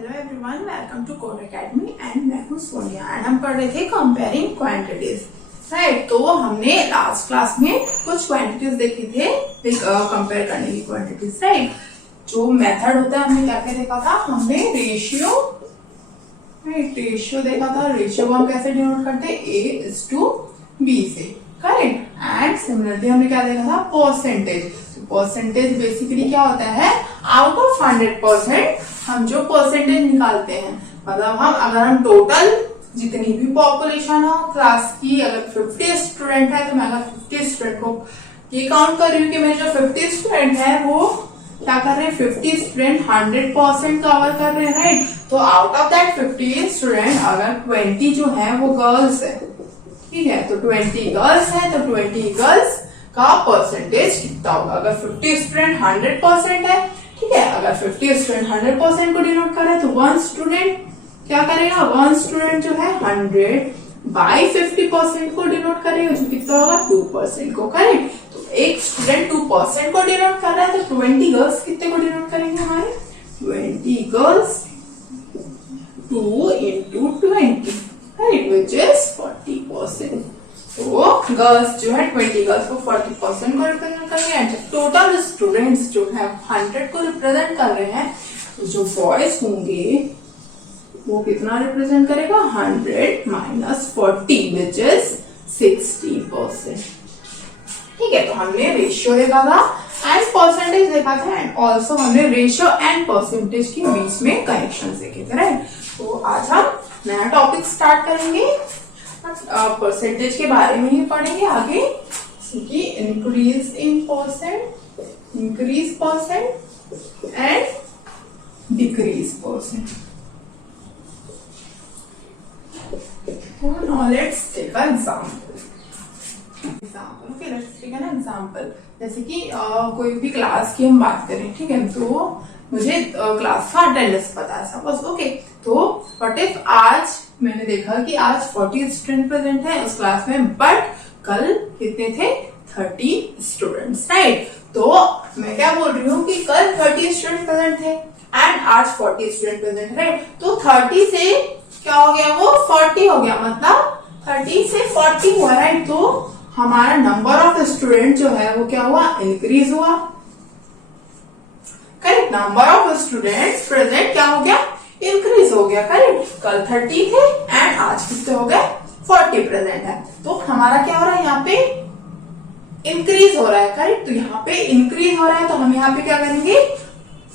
Hello everyone, welcome to Code Academy and मैं हूँ Sonia and हम पढ़ रहे थे कंपेयरिंग क्वांटिटीज। राइट, तो हमने लास्ट क्लास में कुछ क्वांटिटीज देखी थे कंपेयर करने की क्वांटिटीज। राइट, जो मेथड होता है हमने क्या क्या देखा था, हमने रेशियो देखा था। रेशियो को हम कैसे डिनोट करते हैं, A:B से। करेक्ट, एंड सिमिलरली हमने क्या देखा था, परसेंटेज। परसेंटेज बेसिकली क्या होता है, आउट ऑफ 100% हम जो परसेंटेज निकालते हैं, मतलब अगर हम टोटल जितनी भी पॉपुलेशन हो क्लास की, अगर 50 स्टूडेंट है तो मैं अगर 50 स्टूडेंट को ये काउंट कर रही हूँ कि मेरे जो 50 स्टूडेंट है वो क्या कर रहे हैं, 50 स्टूडेंट 100% कवर कर रहे हैं। राइट, तो आउट ऑफ दैट 50 स्टूडेंट अगर 20 जो है वो गर्ल्स है, ठीक है, तो 20 गर्ल्स है तो 20 गर्ल्स का परसेंटेज कितना होगा। अगर 50 स्टूडेंट 100% है, ठीक है, अगर 50 स्टूडेंट 100% को डिनोट करे तो 1 स्टूडेंट क्या करेगा, 1 स्टूडेंट जो है 100/50% को डिनोट करेगा, जो कितना होगा 2% को। करेक्ट, तो एक स्टूडेंट 2% को डिनोट कर रहा है तो 20 गर्ल्स कितने को डिनोट करेंगे, हमारे 20 girls 2 into 20, right, which is 40%। तो गर्ल्स जो है 20 गर्ल्स को 40% को रिप्रेजेंट करेंगे एंड टोटल स्टूडेंट्स जो है 100 को रिप्रेजेंट कर रहे हैं, तो जो बॉयज होंगे वो कितना रिप्रेजेंट करेगा, 100 - 40 विच इज 60%। ठीक है, तो हमने रेशियो देखा था एंड परसेंटेज देखा था एंड ऑल्सो हमने रेशियो एंड परसेंटेज के बीच में कनेक्शन देखे थे। राइट, तो आज हम नया टॉपिक स्टार्ट करेंगे, परसेंटेज के बारे में ही पढ़ेंगे आगे, कि increase in percent, increase percent and decrease percent. Now let's take an example. Okay, let's take an example. जैसे कि कोई भी क्लास की हम बात करें, ठीक है, तो मुझे क्लास का अटेंडेंस पता है सपोज। ओके, तो व्हाट इफ आज मैंने देखा कि आज 40 स्टूडेंट प्रेजेंट है उस क्लास में, बट कल कितने थे, 30 स्टूडेंट्स। राइट, तो मैं क्या बोल रही हूँ कि कल 30 स्टूडेंट प्रेजेंट थे एंड आज 40 स्टूडेंट प्रेजेंट है, तो 30 से क्या हो गया, वो 40 हो गया, मतलब 30 से 40 हुआ। राइट, तो हमारा नंबर ऑफ स्टूडेंट जो है वो क्या हुआ, इंक्रीज हुआ। Correct, number of students present क्या हो गया, इंक्रीज हो गया। करेक्ट, कल 30 थे एंड आज कितने हो गए, 40 प्रेजेंट है, तो हमारा क्या हो रहा है, यहाँ पे इंक्रीज हो रहा है। करेक्ट, तो यहाँ पे इंक्रीज हो रहा है तो हम यहाँ पे क्या करेंगे,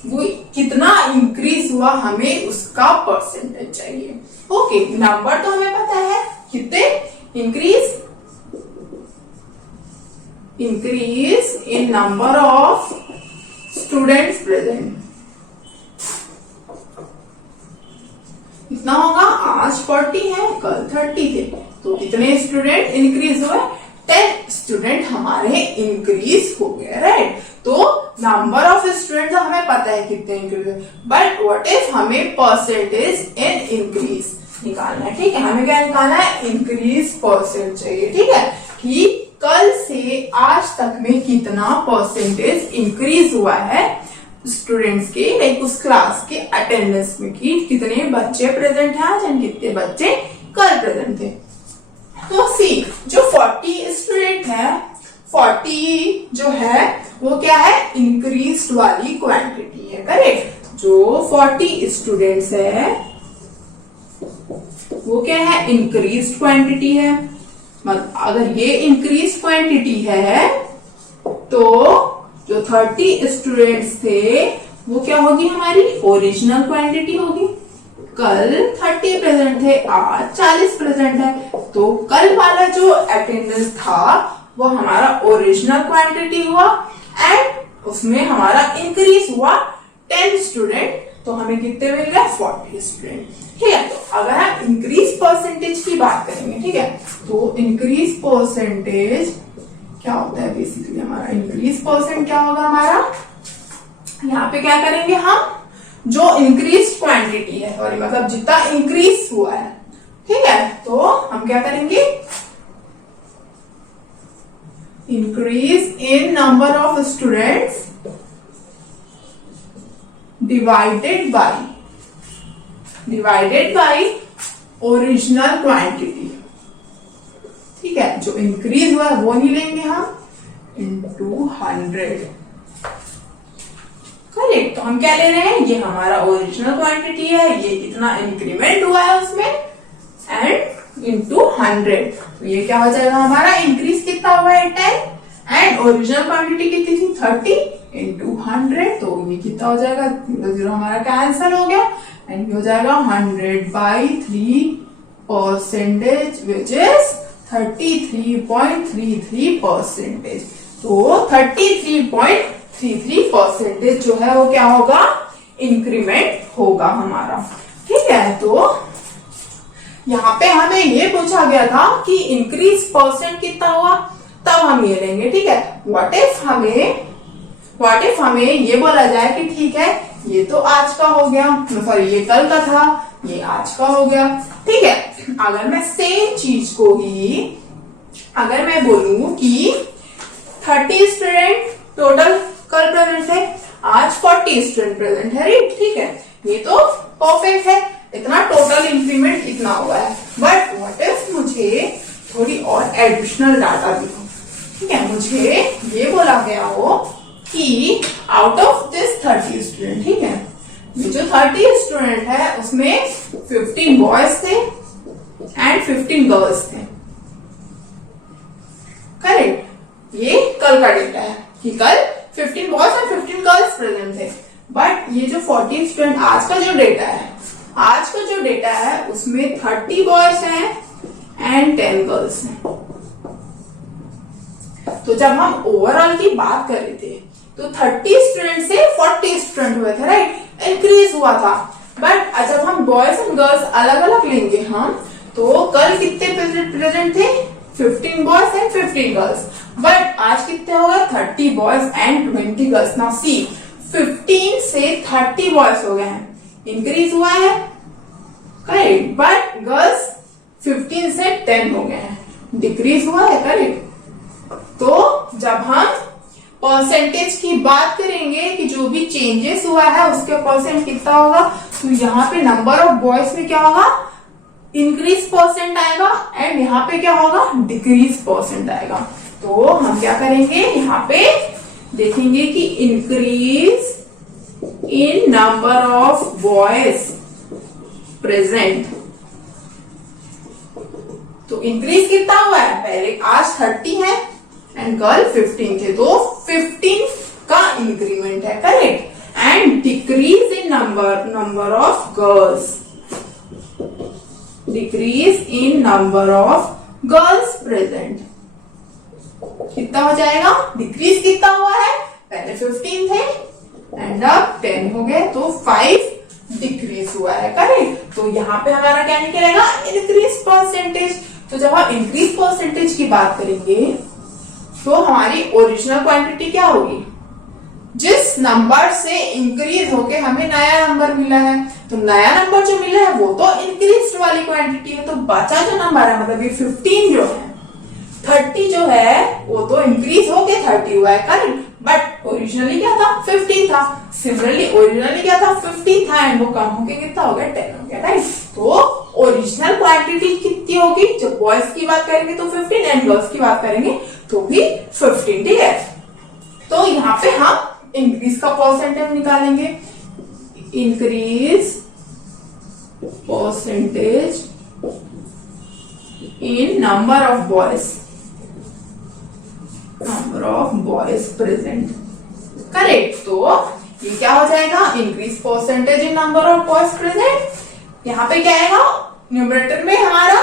वो कितना इंक्रीज हुआ हमें उसका परसेंटेज चाहिए। ओके, नंबर तो हमें पता है कितने, increase in number of students present कितना होगा, आज 40 है कल 30 थे, तो कितने स्टूडेंट इंक्रीज हुए, 10 स्टूडेंट हमारे इंक्रीज हो गए। राइट, तो नंबर ऑफ स्टूडेंट हमें पता है कितने इंक्रीज हुए, बट व्हाट इफ हमें परसेंटेज इन इंक्रीज निकालना है। ठीक है, हमें क्या निकालना है, इंक्रीज परसेंट चाहिए। ठीक है, कि कल से आज तक में कितना परसेंटेज इंक्रीज हुआ है स्टूडेंट्स के, लाइक उस क्लास के अटेंडेंस में, कि कितने बच्चे प्रेजेंट हैं आज एंड कितने बच्चे कल प्रेजेंट थे। तो सी, जो 40 स्टूडेंट है, 40 जो है वो क्या है, इंक्रीज वाली क्वांटिटी है। करेक्ट, जो 40 स्टूडेंट्स है वो क्या है, इंक्रीज क्वांटिटी है। मतलब अगर ये इंक्रीज क्वांटिटी है तो जो 30 स्टूडेंट्स थे वो क्या होगी, हमारी ओरिजिनल क्वांटिटी होगी। कल 30 प्रेजेंट थे, आज 40 प्रेजेंट है, तो कल वाला जो अटेंडेंस था वो हमारा ओरिजिनल क्वांटिटी हुआ एंड उसमें हमारा इंक्रीज हुआ 10 स्टूडेंट, तो हमें कितने मिल गए, 40 स्टूडेंट। ठीक है, तो अगर हम इंक्रीज परसेंटेज की बात करेंगे, ठीक है, तो इंक्रीज परसेंटेज क्या होता है, बेसिकली हमारा इंक्रीज परसेंट क्या होगा, हमारा यहाँ पे क्या करेंगे हम, जो इंक्रीज क्वांटिटी है, सॉरी मतलब जितना इंक्रीज हुआ है, ठीक है, तो हम क्या करेंगे, increase in number of students divided by divided by original quantity. ठीक है, जो इंक्रीज हुआ है वो नहीं लेंगे हम, इंटू 100। करेक्ट, तो हम क्या ले रहे हैं, ये हमारा ओरिजिनल क्वांटिटी है, ये कितना इंक्रीमेंट हुआ है उसमें, एंड इंटू 100। तो ये क्या हो जाएगा हमारा, इंक्रीज कितना हुआ है 10, एंड ओरिजिनल क्वांटिटी कितनी थी 30 इंटू 100। तो ये कितना हो जाएगा, 0 हमारा कैंसिल हो गया, एंड ये हो जाएगा 100/3% विच इज 33.33%। तो 33.33% जो है वो क्या होगा, इंक्रीमेंट होगा हमारा। ठीक है, तो यहाँ पे हमें ये पूछा गया था कि इंक्रीज परसेंट कितना हुआ, तब हम ये लेंगे। ठीक है, व्हाट इफ हमें ये बोला जाए कि ठीक है ये तो आज का हो गया, सॉरी ये कल का था, ये आज का हो गया। ठीक है, अगर मैं सेम चीज को ही अगर मैं बोलूं कि 30 स्टूडेंट टोटल कल प्रेजेंट है, आज 40 स्टूडेंट प्रेजेंट है, राइट। ठीक है, ये तो परफेक्ट है, इतना टोटल इंक्रीमेंट इतना हुआ है। बट व्हाट इफ मुझे थोड़ी और एडिशनल डाटा दी हो। ठीक है, मुझे ये बोला गया हो कि आउट ऑफ दिस 30 स्टूडेंट, ठीक है, ये जो 30 स्टूडेंट है उसमें 15 बॉयज थे एंड 15 गर्ल्स थे। करेक्ट, ये कल का डेटा है कि कल 15 बॉयज एंड 15 गर्ल्स प्रेजेंट थे। बट ये जो 40 स्टूडेंट आज का जो डेटा है, आज का जो डेटा है उसमें 30 बॉयज हैं एंड 10 गर्ल्स हैं। तो जब हम ओवरऑल की बात कर रहे थे तो 30 स्टूडेंट से 40 स्टूडेंट हुए थे, राइट, इंक्रीज हुआ था। बट जब हम बॉयज एंड गर्ल्स अलग अलग लेंगे हम, तो कल कितने प्रेजेंट थे, 15 बॉयज एंड 15 गर्ल्स। बट आज कितने हो गए, 30 boys and 20 girls. Now see, 15 से 30 बॉयज हो गए हैं, इंक्रीज हुआ है, करेक्ट। बट गर्ल्स 15 से 10 हो गए हैं, डिक्रीज हुआ है, करेक्ट। तो जब हम परसेंटेज की बात करेंगे कि जो भी चेंजेस हुआ है उसके परसेंट कितना होगा, तो यहाँ पे नंबर ऑफ बॉयज में क्या होगा, इंक्रीज परसेंट आएगा, एंड यहाँ पे क्या होगा, डिक्रीज परसेंट आएगा। तो हम क्या करेंगे, यहाँ पे देखेंगे कि increase in number of boys present. तो इंक्रीज कितना हुआ है, पहले आज 30 है एंड गर्ल 15 थे, तो 15 का इंक्रीमेंट है, correct. And decrease in number of girls, decrease in number of girls present कितना हो जाएगा, डिक्रीज कितना हुआ है, पहले 15 थे एंड अब 10 हो गए, तो 5 डिक्रीज हुआ है, करेक्ट। तो यहाँ पे हमारा क्या निकलेगा, इंक्रीज परसेंटेज। तो जब हम इंक्रीज परसेंटेज की बात करेंगे तो हमारी ओरिजिनल क्वांटिटी क्या होगी, जिस नंबर से इंक्रीज होके हमें नया नंबर मिला है, तो नया नंबर जो मिला है वो तो इंक्रीज वाली क्वांटिटी है। तो बचा जो नंबर है, मतलब ये 15 जो है, 30 जो है वो तो इंक्रीज होके 30 हुआ है, करेक्ट। बट ओरिजिनली क्या था, 15 था। सिमिलरली ओरिजिनली क्या था, 15 था, एंड वो कम होके कितना हो गया, 10 हो गया, राइट। तो ओरिजिनल क्वांटिटी कितनी होगी, जब बॉयज की बात करेंगे तो 15 एंड गर्ल्स की बात करेंगे तो भी 15, ठीक है। तो यहाँ पे हम इंक्रीज का परसेंटेज निकालेंगे, increase percentage in number of boys present, correct. तो ये क्या हो जाएगा, increase percentage in number of boys present. यहाँ पे क्या आएगा, न्यूमरेटर में हमारा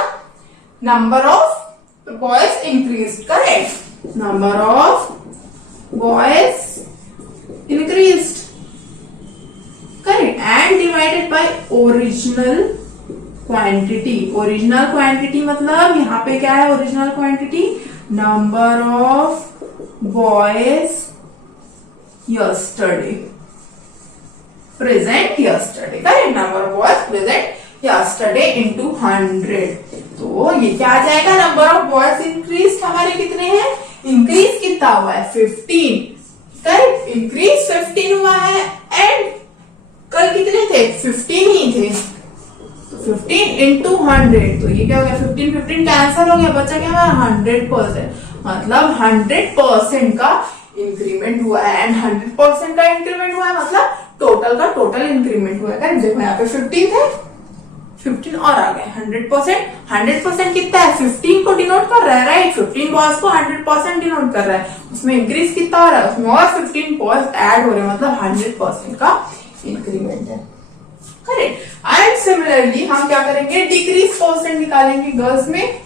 number of boys increase, correct, number of boys increased, correct, and divided by original quantity. Original quantity मतलब यहाँ पे क्या है, original quantity number of boys yesterday present, yesterday, correct, number of boys present yesterday into 100। तो ये क्या आ जाएगा, number of boys increase हमारे कितने हैं, इंक्रीज कितना हुआ है, 15, करेक्ट, इंक्रीज 15 हुआ है, एंड कल कितने थे, 15 ही थे, 15 इंटू 100, तो ये क्या हो गया 15 कैंसिल हो गया, बचा क्या हमारा 100%, मतलब 100% का इंक्रीमेंट हुआ है। एंड 100% का इंक्रीमेंट हुआ है मतलब टोटल का टोटल इंक्रीमेंट हुआ है। देखो यहाँ पे 15 थे, 15 और आ गए 100%। 100% कितना है 15 को डिनोट कर रहा है, राइट। 15 बॉयज को 100% डिनोट कर रहा है, उसमें इंक्रीज कितना हो रहा है, उसमें और 15 बॉयज ऐड हो रहे हैं, मतलब 100% का इंक्रीमेंट है, करेक्ट। एंड सिमिलरली हम क्या करेंगे, डिक्रीज परसेंट निकालेंगे गर्ल्स में,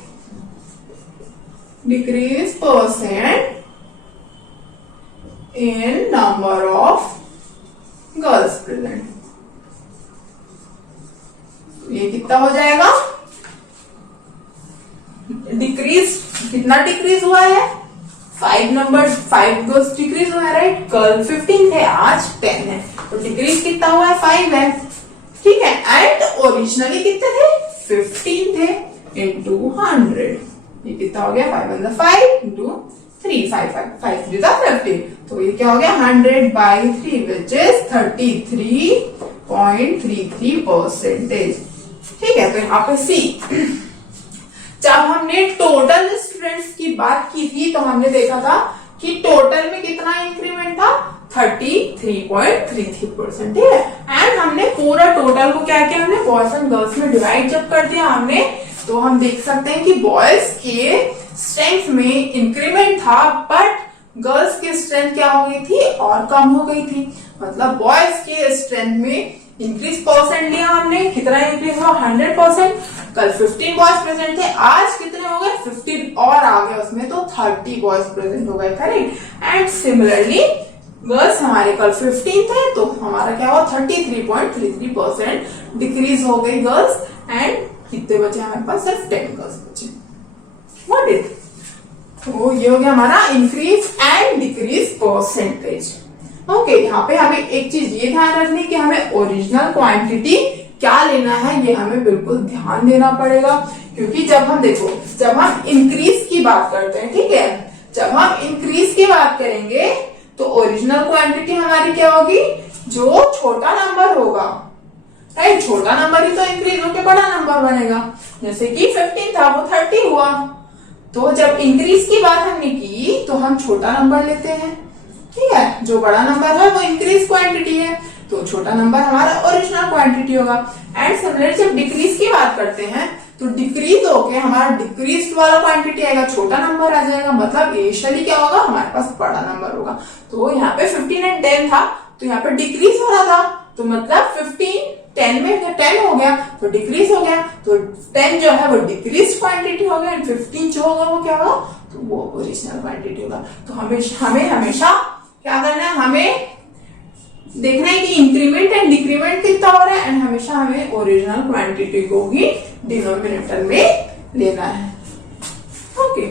decrease percent in number of girls present. ये कितना हो जाएगा, डिक्रीज कितना डिक्रीज हुआ है, 5 गर्ल्स डिक्रीज हुआ है, राइट। कल 15 थे, आज 10 है, तो डिक्रीज कितना हुआ है 5 है, ठीक है। एंड ओरिजिनली कितने थे 15 थे इंटू 100, ये कितना हो गया 5 इंटू 3, 5 3 50, तो ये क्या हो गया 100/3 विच इज 33.33%, ठीक है। तो यहाँ पे सी, जब हमने टोटल स्टूडेंट्स की बात की थी तो हमने देखा था कि टोटल में कितना इंक्रीमेंट था 33.33%, ठीक है। एंड हमने पूरा टोटल को क्या किया, हमने बॉयज एंड गर्ल्स में डिवाइड जब कर दिया हमने, तो हम देख सकते हैं कि बॉयज के स्ट्रेंथ में इंक्रीमेंट था, बट गर्ल्स की स्ट्रेंथ क्या हो गई थी, और कम हो गई थी। मतलब बॉयज के स्ट्रेंथ में इंक्रीज परसेंट लिया हमने, कितना इंक्रीज हुआ 100%। कल 15 बॉयज प्रेजेंट थे, आज कितने हो गए 15 और आ गए उसमें, तो 30 बॉयज प्रेजेंट हो गए, करेक्ट। एंड सिमिलरली गर्ल्स हमारे कल 15 थे, तो हमारा क्या हुआ 33.33% डिक्रीज हो गई गर्ल्स। एंड कितने बचे हमारे पास, सिर्फ 10 गर्ल्स बचे। व्हाट इज, तो ये हो गया हमारा increase and decrease percentage. Okay, यहाँ पे हमें एक चीज ये ध्यान रखनी कि हमें ओरिजिनल क्वांटिटी क्या लेना है, ये हमें बिल्कुल ध्यान देना पड़ेगा, क्योंकि जब हम देखो, जब हम इंक्रीज की बात करते हैं, ठीक है, जब हम इंक्रीज की बात करेंगे तो ओरिजिनल क्वांटिटी हमारी क्या होगी, जो छोटा नंबर होगा, राइट। छोटा नंबर ही तो इंक्रीज होकर बड़ा नंबर बनेगा, जैसे कि 15 था वो 30 हुआ, तो जब इंक्रीज की बात हमने की तो हम छोटा नंबर लेते हैं, ठीक है। जो बड़ा नंबर है वो इंक्रीज क्वांटिटी है, तो छोटा नंबर हमारा ओरिजिनल क्वांटिटी होगा। एंड सिमिलर जब डिक्रीज की बात करते हैं तो डिक्रीज होके हमारा डिक्रीज वाला क्वांटिटी आएगा, छोटा नंबर आ जाएगा, मतलब इनिशियली क्या होगा हमारे पास बड़ा नंबर होगा। तो यहाँ पे 15 एंड 10 था, तो यहाँ पे डिक्रीज हो रहा था, तो मतलब 15 10 में 10 हो गया तो डिक्रीज हो गया, तो 10 जो है वो डिक्रीज क्वांटिटी हो गया, एंड 15 जो होगा वो क्या होगा, तो वो ओरिजिनल क्वांटिटी होगा। तो हमें हमेशा क्या करना है, हमें देखना है कि इंक्रीमेंट एंड डिक्रीमेंट कितना हो रहा है, एंड हमेशा हमें ओरिजिनल क्वांटिटी को ही डिनोमिनेटर में लेना है। ओके,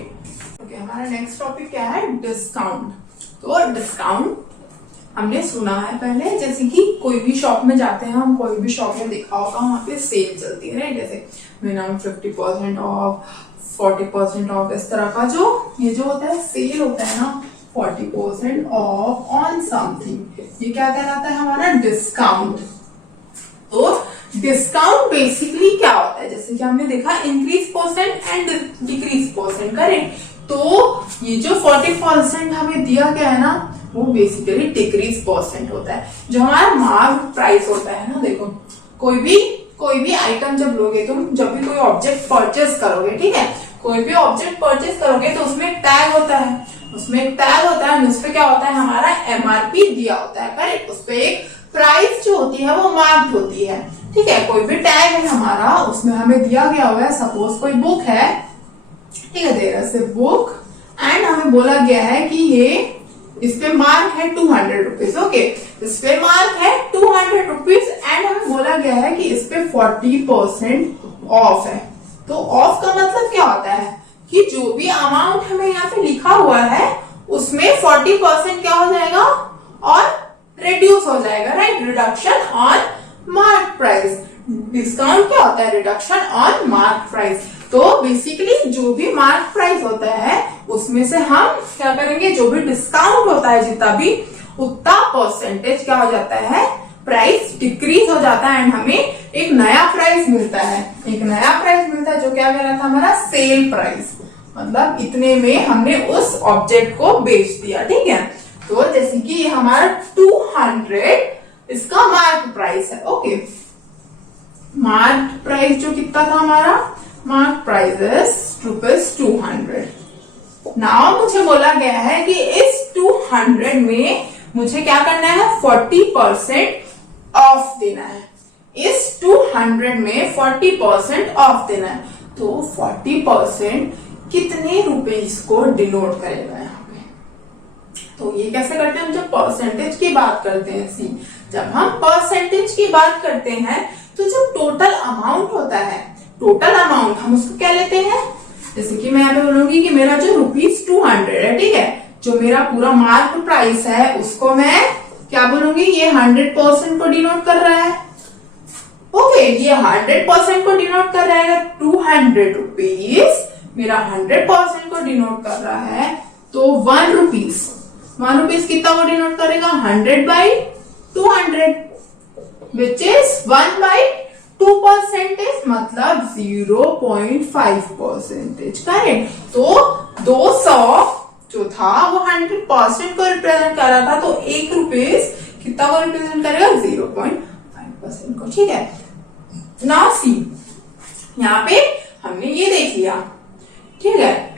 हमारा नेक्स्ट टॉपिक क्या है, डिस्काउंट। तो डिस्काउंट हमने सुना है पहले, जैसे कि कोई भी शॉप में जाते हैं हम, कोई भी शॉप में देखा होगा वहां पे सेल चलती है, राइट। जैसे मिनिमम 50% ऑफ, 40% ऑफ, इस तरह का जो ये जो होता है सेल होता है ना, 40% ऑफ ऑन समथिंग, ये क्या कहलाता है हमारा डिस्काउंट। तो डिस्काउंट बेसिकली क्या होता है, जैसे कि हमने देखा increase percent and decrease percent, correct. तो ये जो 40% हमें दिया गया है ना, वो बेसिकली डिक्रीज परसेंट होता है। जो हमारा मार्क प्राइस होता है ना, देखो कोई भी आइटम जब लोगे तुम, जब भी कोई ऑब्जेक्ट परचेस करोगे, ठीक है, कोई भी ऑब्जेक्ट परचेस करोगे तो उसमें एक टैग होता है, उसमें एक टैग होता है, उसपे क्या होता है हमारा एमआरपी दिया होता है, करेक्ट। उसपे एक प्राइस जो होती है वो मार्क्ड होती है, ठीक है। कोई भी टैग है हमारा, उसमें हमें दिया गया हुआ है, सपोज कोई बुक है, ठीक है, there is a book, and हमें बोला गया है कि ये इस पे मार्क है 200 रुपीज, ओके, इस पे मार्क है 200 रुपीज, एंड हमें बोला गया है कि इस पे 40% ऑफ है। तो ऑफ का मतलब क्या होता है कि जो भी अमाउंट हमें यहाँ पे लिखा हुआ है उसमें 40% क्या हो जाएगा और रिड्यूस हो जाएगा, right. Reduction on mark price. Discount क्या होता है, रिडक्शन ऑन मार्क प्राइस। तो बेसिकली जो भी मार्क प्राइस होता है उसमें से हम क्या करेंगे, जो भी डिस्काउंट होता है जितना भी, उतना परसेंटेज क्या हो जाता है प्राइस डिक्रीज हो जाता है एंड हमें एक नया प्राइस मिलता है, एक नया प्राइस मिलता है जो क्या कहलाता है हमारा सेल प्राइस। मतलब इतने में हमने उस ऑब्जेक्ट को बेच दिया, ठीक है। तो जैसे कि ये हमारा 200 इसका मार्क प्राइस है। ओके, मार्क प्राइस जो कितना था हमारा, मार्क प्राइस इज ₹200। नाउ मुझे बोला गया है कि इस 200 में मुझे क्या करना है, 40% ऑफ देना है। इस 200 में 40% ऑफ देना है। तो 40% कितने रुपीस को डिनोट करेगा यहाँ पे? तो ये कैसे करते हैं, हम जब परसेंटेज की बात करते हैं, सी जब हम परसेंटेज की बात करते हैं तो जो टोटल अमाउंट होता है, टोटल अमाउंट हम उसको क्या लेते हैं, जैसे कि मैं यहाँ पे बोलूंगी कि मेरा जो ₹200 है, ठीक है, जो मेरा पूरा मार्क प्राइस है उसको मैं क्या बोलूंगी, ये 100% को डिनोट कर रहा है। ओके, ये 100% को डिनोट कर रहा है। 200 रुपीज मेरा 100% को डिनोट कर रहा है, तो 1 रुपीज कितना को डिनोट करेगा, 100/200 विच इज 1/2%, मतलब 0.5%, करेक्ट। तो 200 जो था वो 100% को रिप्रेजेंट कर रहा था, तो 1 रुपीज कितना को रिप्रेजेंट करेगा, 0.5% को, ठीक है। नाउ सी, यहाँ पे हमने ये देख लिया, ठीक है,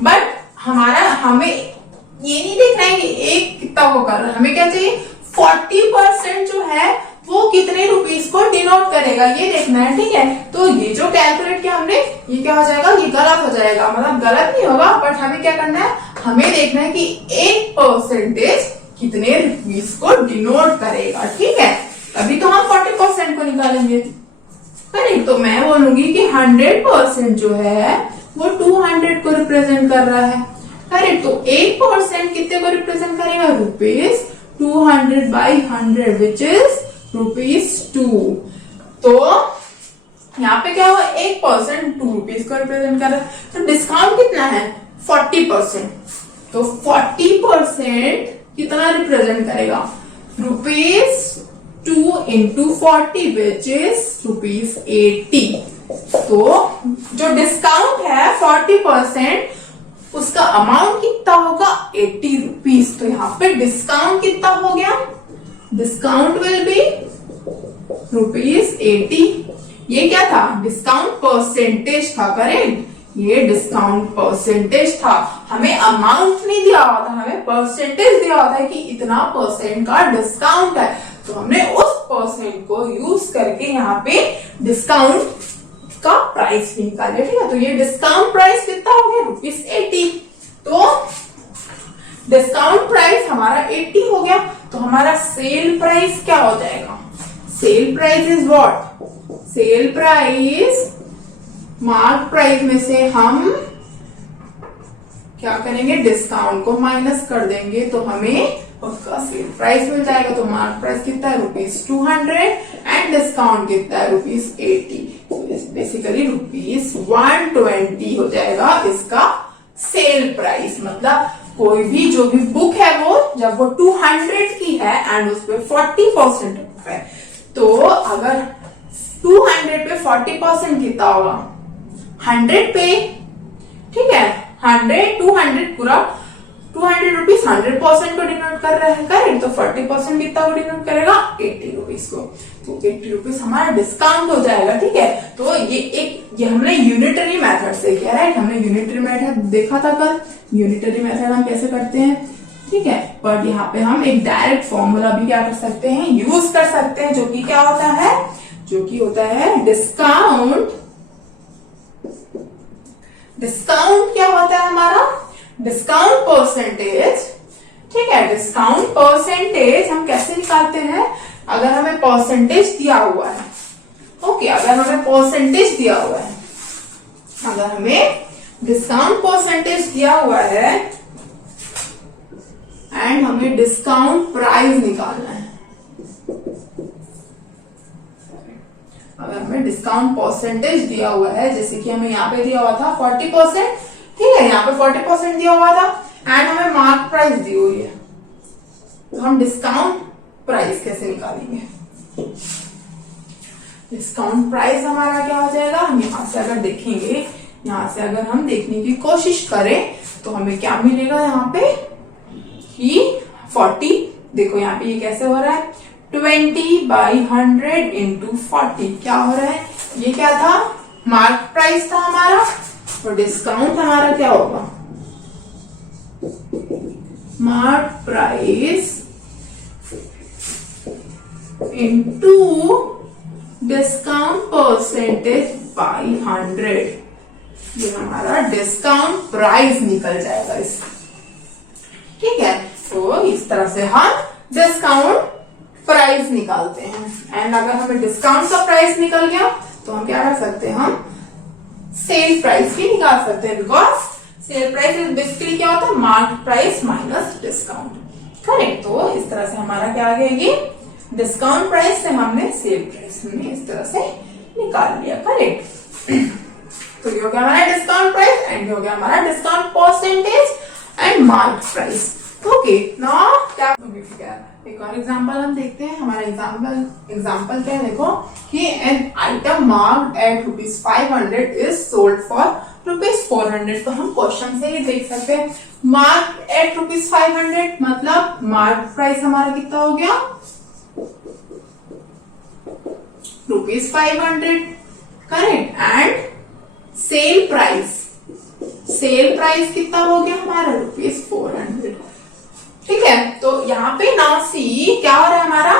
बट हमें ये नहीं देखना है कि एक कितना को कर रहा है, हमें क्या चाहिए, 40% जो है वो कितने रुपीस को डिनोट करेगा ये देखना है, ठीक है। तो ये जो कैलकुलेट किया हमने, ये क्या हो जाएगा, ये गलत हो जाएगा, मतलब गलत नहीं होगा, बट हमें क्या करना है, हमें देखना है कि एक परसेंटेज कितने रुपीस को डिनोट करेगा, ठीक है। तभी तो हम 40% को निकालेंगे, करेक्ट। तो मैं बोलूंगी कि 100% जो है वो 200 को रिप्रेजेंट कर रहा है, करेक्ट। तो 1% कितने को रिप्रेजेंट करेगा, ₹200/100 विच इज ₹2। तो यहाँ पे क्या हुआ, 1% 2 रुपीज को रिप्रेजेंट कर रहा है। तो डिस्काउंट कितना है, 40%। तो 40% कितना रिप्रेजेंट करेगा, ₹2 into 40 विच इज ₹80। तो जो डिस्काउंट है 40%, उसका अमाउंट कितना होगा, 80 रुपीज। तो यहाँ पे डिस्काउंट कितना हो गया, डिस्काउंट विल बी ₹80। ये क्या था, डिस्काउंट परसेंटेज था, करेक्ट। ये डिस्काउंट परसेंटेज था, हमें अमाउंट नहीं दिया हुआ था, हमें परसेंटेज दिया हुआ था कि इतना % का डिस्काउंट है। तो हमने उस % को यूज करके यहाँ पे डिस्काउंट का प्राइस निकाले, ठीक है। तो ये डिस्काउंट प्राइस कितना हो गया, ₹80। तो डिस्काउंट प्राइस हमारा 80 हो गया। तो हमारा सेल प्राइस क्या हो जाएगा, sale price is what, sale price mark price में से हम क्या करेंगे, डिस्काउंट को माइनस कर देंगे, तो हमें उसका सेल प्राइस मिल जाएगा। तो मार्क प्राइस कितना है, ₹200 एंड डिस्काउंट कितना है, ₹80। तो बेसिकली ₹120 हो जाएगा इसका सेल प्राइस। मतलब कोई भी जो भी बुक है वो जब वो 200 की है एंड उस पर 40% है, तो अगर 200 पे 40% कितना होगा, 100 पे, ठीक है, 200 पूरा 200 रुपीज 100% को डिनोट कर रहा है, करेक्ट। तो 40% कितना को डिनोट करेगा, 80 रुपीज को। तो 80 रुपीज हमारा डिस्काउंट हो जाएगा, ठीक है। तो ये हमने यूनिटरी मेथड से किया, राइट। हमने यूनिटरी मेथड देखा था कल, यूनिटरी मेथड हम कैसे करते हैं, ठीक है। बट यहाँ पे हम एक डायरेक्ट फॉर्मूला भी क्या कर सकते हैं, यूज कर सकते हैं, जो कि क्या होता है, जो कि होता है डिस्काउंट। डिस्काउंट क्या होता है हमारा, डिस्काउंट परसेंटेज, ठीक है। डिस्काउंट परसेंटेज हम कैसे निकालते हैं, अगर हमें परसेंटेज दिया हुआ है, ओके, अगर हमें परसेंटेज दिया हुआ है, अगर हमें डिस्काउंट परसेंटेज दिया हुआ है एंड हमें डिस्काउंट प्राइस निकालना है, अगर हमें डिस्काउंट परसेंटेज दिया हुआ है, जैसे कि हमें यहाँ पे दिया हुआ था 40%, ठीक है, यहाँ पे 40% दिया हुआ था एंड हमें मार्क प्राइस दी हुई है, तो हम डिस्काउंट प्राइस कैसे निकालेंगे, डिस्काउंट प्राइस हमारा क्या हो जाएगा, हम यहाँ से अगर देखेंगे, यहाँ से अगर हम देखने की कोशिश करें तो हमें क्या मिलेगा यहाँ पे कि 40, देखो यहाँ पे ये कैसे हो रहा है 20/100 इंटू 40, क्या हो रहा है, ये क्या था, मार्क प्राइस था हमारा, और डिस्काउंट हमारा क्या होगा, mark price into discount percentage by 100, ये हमारा डिस्काउंट प्राइस निकल जाएगा इसका। ठीक है, तो इस तरह से हम डिस्काउंट प्राइस निकालते हैं। एंड अगर हमें डिस्काउंट का प्राइस निकल गया तो हम क्या कर सकते हैं, हम सेल प्राइस भी निकाल सकते हैं, because sale price is basically क्या होता है, mark price minus discount. Correct, तो इस तरह से हमारा क्या आ गया, ये डिस्काउंट प्राइस से हमने सेल प्राइस में इस तरह से निकाल लिया। करेक्ट, तो ये हो गया हमारा डिस्काउंट प्राइस एंड हो गया हमारा discount percentage and mark price. Okay, now क्या एक और एग्जांपल हम देखते हैं। हमारा एग्जांपल क्या है, देखो कि an item marked at ₹500 is sold for ₹400। तो हम क्वेश्चन से ही देख सकते हैं, मार्क्ड एट ₹500 मतलब मार्क प्राइस हमारा कितना हो गया, ₹500। करेक्ट, एंड सेल प्राइस कितना हो गया हमारा, ₹400। ठीक है, तो यहाँ पे नाउ सी क्या हो रहा है, हमारा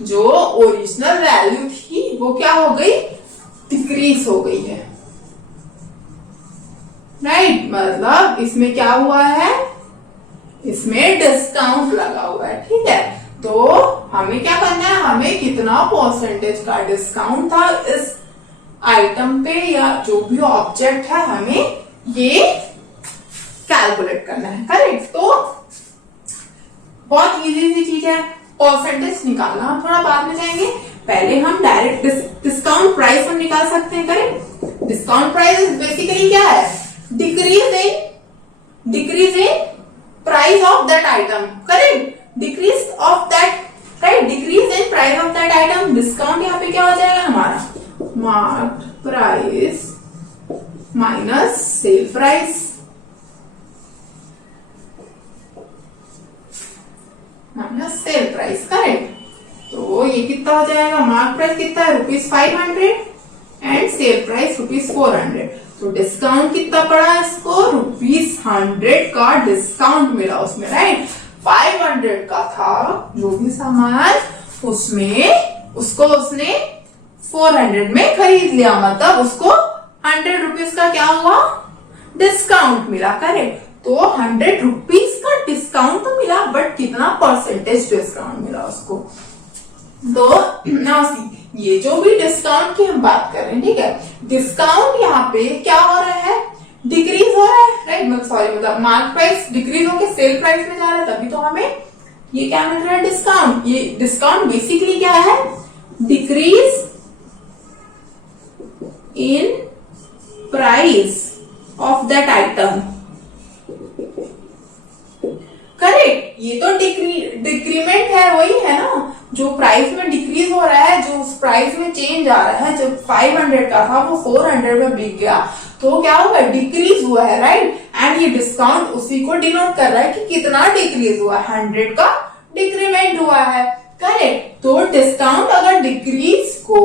जो ओरिजिनल वैल्यू थी वो क्या हो गई, डिक्रीज हो गई है। राइट, मतलब इसमें क्या हुआ है, इसमें डिस्काउंट लगा हुआ है। ठीक है, तो हमें क्या करना है, हमें कितना परसेंटेज का डिस्काउंट था इस आइटम पे या जो भी ऑब्जेक्ट है, हमें ये कैलकुलेट करना है। करेक्ट, तो बहुत इजी सी चीज है परसेंटेज निकालना, हम थोड़ा बाद में जाएंगे, पहले हम डायरेक्ट डिस्काउंट प्राइस हम निकाल सकते हैं। करेक्ट, डिस्काउंट प्राइस बेसिकली क्या है, decrease in price of that item. Correct, decrease of that, right, decrease in price of that item. Discount यहाँ पे क्या हो जाएगा हमारा, mark price minus sale price, minus sale price. Correct, तो ये कितना हो जाएगा, मार्क प्राइस कितना है ₹500 एंड सेल प्राइस ₹400। तो डिस्काउंट कितना पड़ा इसको, ₹100 का डिस्काउंट मिला उसमें। राइट, 500 का था जो भी सामान, उसमें उसको उसने 400 में खरीद लिया, मतलब उसको ₹100 का क्या हुआ, डिस्काउंट मिला। करेक्ट, तो ₹100 का डिस्काउंट तो मिला, बट कितना परसेंटेज डिस्काउंट मिला उसको। तो ना ये जो भी डिस्काउंट की हम बात कर रहे हैं, ठीक है, डिस्काउंट यहाँ पे क्या हो रहा है, डिक्रीज हो रहा है। राइट, सॉरी, मतलब मार्क प्राइस डिक्रीज होकर सेल प्राइस में जा रहा है, तभी तो हमें ये क्या मिल रहा है, डिस्काउंट। ये डिस्काउंट बेसिकली क्या है, decrease in price of that item. Correct, ये तो डिक्रीमेंट है, वही है ना, जो प्राइस में डिक्रीज हो रहा है, जो उस प्राइस में चेंज आ रहा है, जब 500 का था वो 400 में बिक गया, तो क्या हुआ, डिक्रीज हुआ है। राइट, एंड ये डिस्काउंट उसी को डिनोट कर रहा है कि कितना डिक्रीज हुआ है, 100 का डिक्रीमेंट हुआ है। करेक्ट, तो डिस्काउंट अगर डिक्रीज को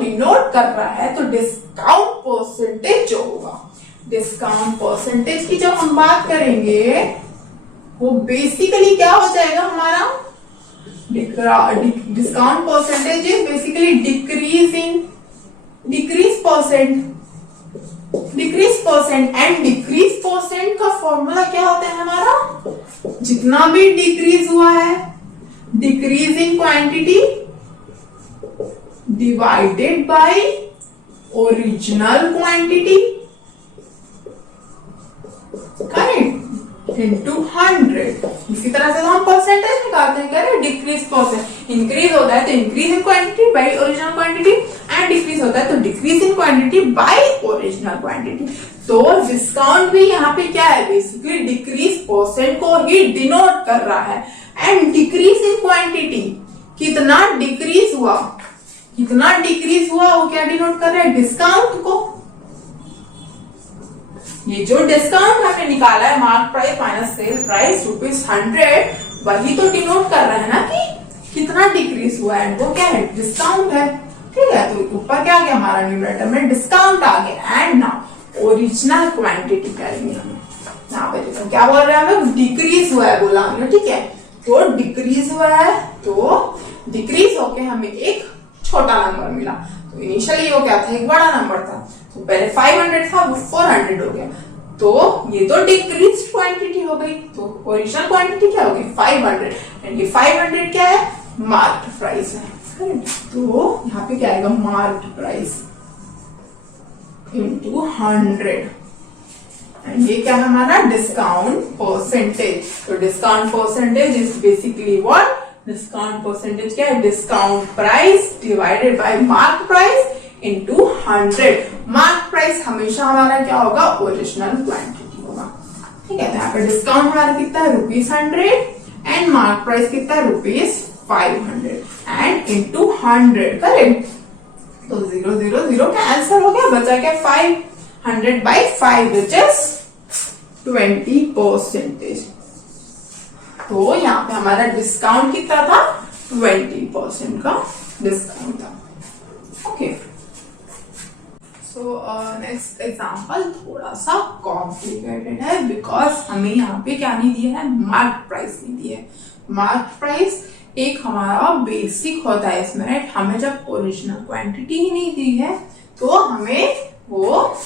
डिनोट कर रहा है तो डिस्काउंट परसेंटेज जो होगा, डिस्काउंट परसेंटेज की जब हम बात करेंगे वो बेसिकली क्या हो जाएगा हमारा, discount percentage is basically decrease percent and decrease percent का फॉर्मूला क्या होता है हमारा, जितना भी डिक्रीज हुआ है, decrease in quantity divided by original quantity. Correct, into 100। इसी तरह से तो हम परसेंटेज निकालते हैं, कह रहे डिक्रीज परसेंट, इंक्रीज होता है तो increase in quantity by original quantity, and decrease होता है तो decrease in quantity by original quantity. तो डिस्काउंट भी यहाँ पे क्या है, बेसिकली डिक्रीज परसेंट को ही डिनोट कर रहा है, एंड डिक्रीज इन क्वांटिटी कितना डिक्रीज हुआ, कितना डिक्रीज हुआ वो क्या डिनोट कर रहा है, डिस्काउंट को। ये जो डिस्काउंट हमने निकाला है mark price minus sale price ₹100, वही तो डिनोट कर रहा है ना कि कितना डिक्रीज हुआ है, वो क्या है, डिस्काउंट है। ठीक है, तो ऊपर क्या आ गया हमारा न्यूमरेटर में डिस्काउंट आ गया। एंड नाउ ओरिजिनल क्वांटिटी करेंगे हम। यहाँ पे देखो क्या बोल रहे हैं, डिक्रीज हुआ है बोला हमने। ठीक है, तो डिक्रीज हुआ है, तो डिक्रीज होके हमें एक छोटा नंबर मिला। तो इनिशियली वो क्या था, एक बड़ा नंबर था, तो पहले 500 था, वो 400 हो गया। तो ये तो डिक्रीज क्वांटिटी हो गई, तो ओरिजिनल क्वांटिटी क्या होगी 500, एंड ये 500 क्या है, मार्क्ड प्राइस है। तो यहाँ पे क्या आएगा, मार्क्ड प्राइस इंटू 100, एंड ये क्या है हमारा डिस्काउंट परसेंटेज। तो discount percentage is basically what, discount percentage क्या है, discount price divided by mark price into 100। Mark price हमेशा हमारा क्या होगा, ओरिजिनल क्वांटिटी होगा। ठीक है, तो यहाँ पे डिस्काउंट हमारा कितना है, ₹100, एंड मार्क प्राइस कितना है, ₹500, एंड इंटू 100। करेक्ट, तो 0 0 0 का आंसर हो गया, बचा क्या 500 by 5 विच इज 20%। तो यहाँ पे हमारा डिस्काउंट कितना था, 20% का डिस्काउंट था। ओके, सो नेक्स्ट एग्जांपल थोड़ा सा कॉम्प्लिकेटेड है, बिकॉज हमें यहाँ पे क्या नहीं दिया है, मार्क प्राइस नहीं दिया है। मार्क प्राइस एक हमारा बेसिक होता है इसमें, राइट। हमें जब ओरिजिनल क्वांटिटी ही नहीं दी है तो हमें वो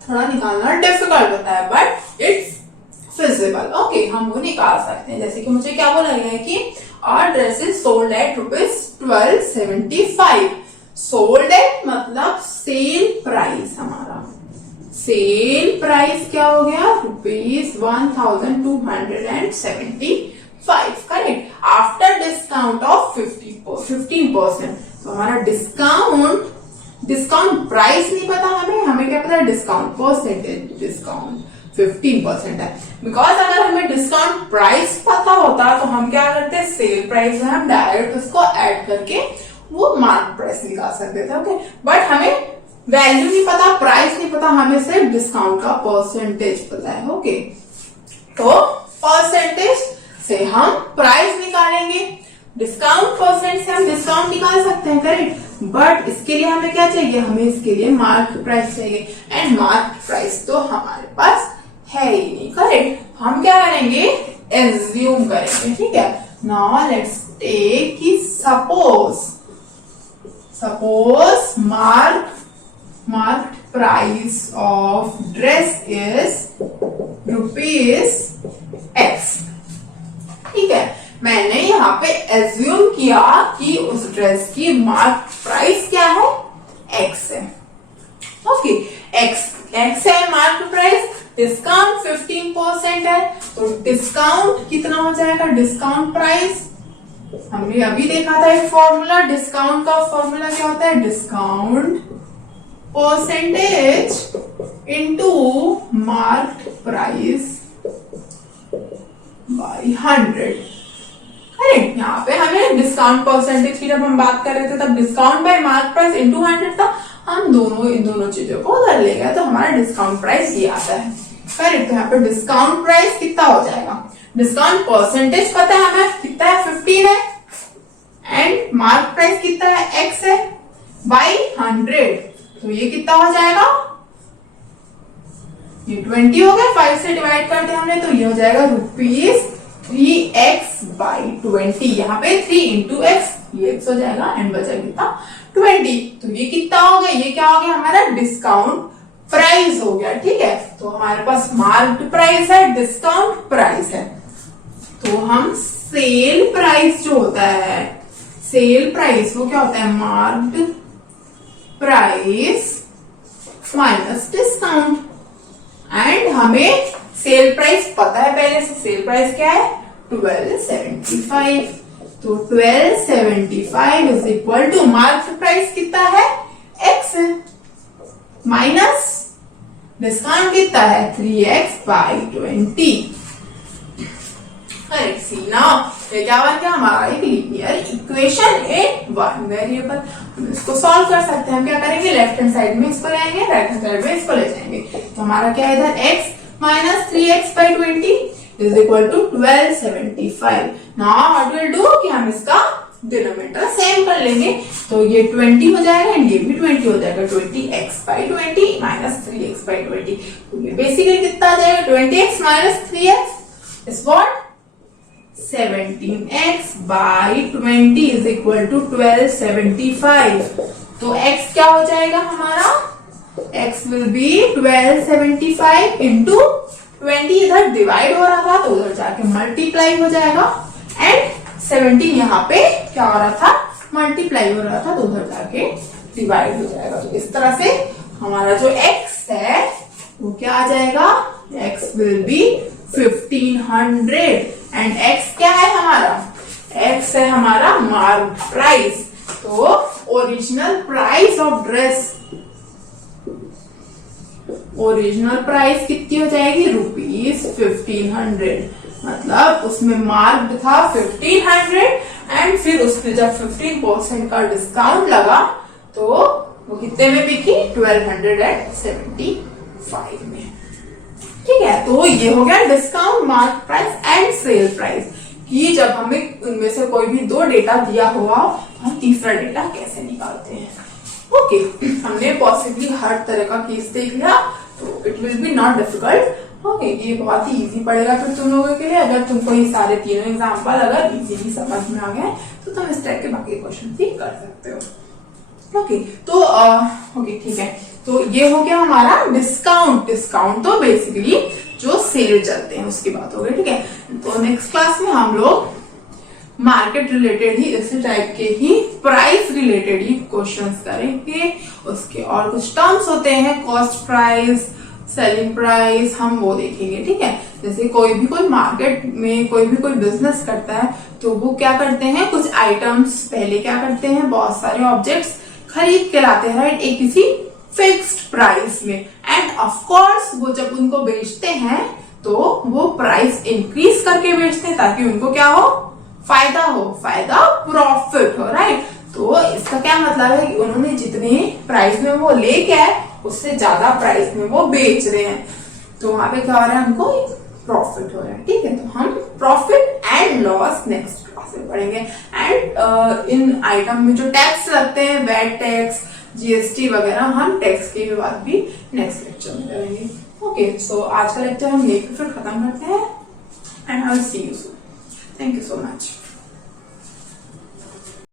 थोड़ा निकालना डिफिकल्ट होता है, बट इट्स फिजिबल। ओके, हम वो निकाल सकते हैं। जैसे कि मुझे क्या बोला गया है कि our dress is sold at ₹1275। Sold at मतलब सेल प्राइस, हमारा सेल प्राइस क्या हो गया, ₹1275। Correct, after discount of 15%। तो हमारा डिस्काउंट प्राइस नहीं पता हमें क्या पता है, डिस्काउंट परसेंटेज। डिस्काउंट 15% है, बिकॉज अगर हमें डिस्काउंट प्राइस पता होता तो हम क्या करते, सेल प्राइस में हम डायरेक्ट उसको ऐड करके वो मार्क प्राइस निकाल सकते थे। ओके, बट हमें वैल्यू नहीं पता, प्राइस नहीं पता, हमें सिर्फ डिस्काउंट का परसेंटेज पता है। ओके, तो परसेंटेज से हम प्राइस निकालेंगे, डिस्काउंट परसेंट से हम डिस्काउंट निकाल सकते हैं, करेक्ट। बट इसके लिए हमें क्या चाहिए, हमें इसके लिए मार्क प्राइस चाहिए, एंड मार्क प्राइस तो हमारे पास है ही नहीं, करेक्ट। हम क्या करेंगे, एज्यूम करेंगे। ठीक है, नाउ लेट्स टेक कि suppose mark price of dress is ₹X। ठीक है, मैंने यहाँ पे एज्यूम किया कि उस ड्रेस की मार्क प्राइस क्या है, X है। ओके, X है मार्क प्राइस, डिस्काउंट 15% है, तो डिस्काउंट कितना हो जाएगा, डिस्काउंट प्राइस हमने अभी देखा था एक फॉर्मूला, डिस्काउंट का फॉर्मूला क्या होता है, discount percentage into mark price by 100। Correct, यहाँ पे हमें डिस्काउंट परसेंटेज की जब हम बात कर रहे थे तब discount bye mark price into 100 था। हम इन दोनों चीजों को उधर ले गए तो हमारा डिस्काउंट प्राइस ये आता है। करेक्ट, तो यहाँ पे डिस्काउंट प्राइस कितना हो जाएगा, डिस्काउंट परसेंटेज पता है हमें कितना है, 15 है, एंड मार्क प्राइस कितना है, X है, बाई 100। तो ये कितना हो जाएगा, ये 20 हो गया, 5 से डिवाइड करते हमने, तो ये हो जाएगा ₹3x बाई 20। यहाँ पे 3 इंटू x, ये x हो जाएगा, एंड बचा कितना 20। तो ये कितना हो गया, ये क्या हो गया, हमारा डिस्काउंट प्राइस हो गया। ठीक है, तो हमारे पास मार्क्ड प्राइस है, डिस्काउंट प्राइस है, तो हम सेल प्राइस जो होता है, सेल प्राइस वो क्या होता है, marked price minus discount. And हमें सेल प्राइस पता है पहले से, सेल प्राइस क्या है 1275। तो 1275 is equal to mark price कितना है, X है, माइनस डिस्काउंट कितना है 3x by 20। Correct, C now ये क्या बन गया हमारा एक linear equation in one variable. हम इसको सॉल्व कर सकते हैं। हम क्या करेंगे, लेफ्ट हैंड साइड में इसको लाएंगे, राइट हैंड साइड में इसको ले जाएंगे। तो हमारा क्या है इधर x minus 3x/20 is equal to 1275। Now what will do कि हम इसका डिनोमिनेटर सेम कर लेंगे। तो ये 20 हो जाएगा एंड ये भी 20 हो जाएगा। 20x/20 minus 3x/20। तो ये बेसिकली कितना आ जाएगा, 20x minus 3x is what 17x/20 is equal to 1275। तो x क्या हो जाएगा हमारा, x विल बी 1275 इंटू 20, इधर डिवाइड हो रहा था तो उधर जाके मल्टीप्लाई हो जाएगा, एंड 17 यहाँ पे क्या हो रहा था, मल्टीप्लाई हो रहा था तो उधर जाके डिवाइड हो जाएगा। तो इस तरह से हमारा जो x है वो क्या आ जाएगा, x will be 1500 and x क्या है हमारा, x है हमारा मार्क प्राइस। तो original price of dress, original price कितनी हो जाएगी, ₹1500। मतलब उसमें मार्क्ड था 1500 एंड फिर उसमें जब 15% का डिस्काउंट लगा तो वो कितने में बिकी, 1275 में। ठीक है, तो ये हो गया discount, mark price and sale price कि जब हमें उनमें से कोई भी दो डेटा दिया हुआ तो हम तीसरा डेटा कैसे निकालते हैं। ओके, हमने पॉसिबली हर तरह का केस देख लिया, तो it will be not difficult. Okay, ये बहुत ही इजी पड़ेगा फिर तुम लोगों के लिए। अगर तुमको ये सारे तीनों एग्जाम्पल अगर इजीली समझ में आ गए तो तुम इस टाइप के बाकी क्वेश्चन भी कर सकते हो। ओके, तो ओके ठीक है, तो ये हो गया हमारा डिस्काउंट। डिस्काउंट तो बेसिकली जो सेल चलते हैं उसकी बात हो गई। ठीक है, तो नेक्स्ट क्लास में हम लोग मार्केट रिलेटेड ही इसी टाइप के ही प्राइस रिलेटेड ही क्वेश्चंस करेंगे। उसके और कुछ टर्म्स होते हैं, कॉस्ट प्राइस, सेलिंग प्राइस, हम वो देखेंगे। ठीक है, जैसे कोई मार्केट में कोई भी बिजनेस करता है तो वो क्या करते हैं, कुछ आइटम्स पहले क्या करते हैं, बहुत सारे ऑब्जेक्ट्स खरीद के लाते हैं, राइट, एक किसी फिक्स्ड प्राइस में, एंड ऑफ कोर्स वो जब उनको बेचते हैं तो वो प्राइस इंक्रीज करके बेचते हैं ताकि उनको क्या हो, फायदा हो, फायदा प्रॉफिट हो, राइट। तो इसका क्या मतलब है कि उन्होंने जितने प्राइस में वो लेके आए उससे ज्यादा प्राइस में वो बेच रहे हैं, तो वहां पे क्या हो रहा है, हमको प्रॉफिट हो रहा है। ठीक है, तो हम profit and loss next class में पढ़ेंगे। एंड इन आइटम में जो टैक्स लगते हैं, वैट टैक्स, जीएसटी वगैरह, हम टैक्स की बात भी नेक्स्ट लेक्चर में करेंगे। ओके, सो आज का लेक्चर हम यहीं पे फिर खत्म करते हैं and I will see you soon. Thank you so much.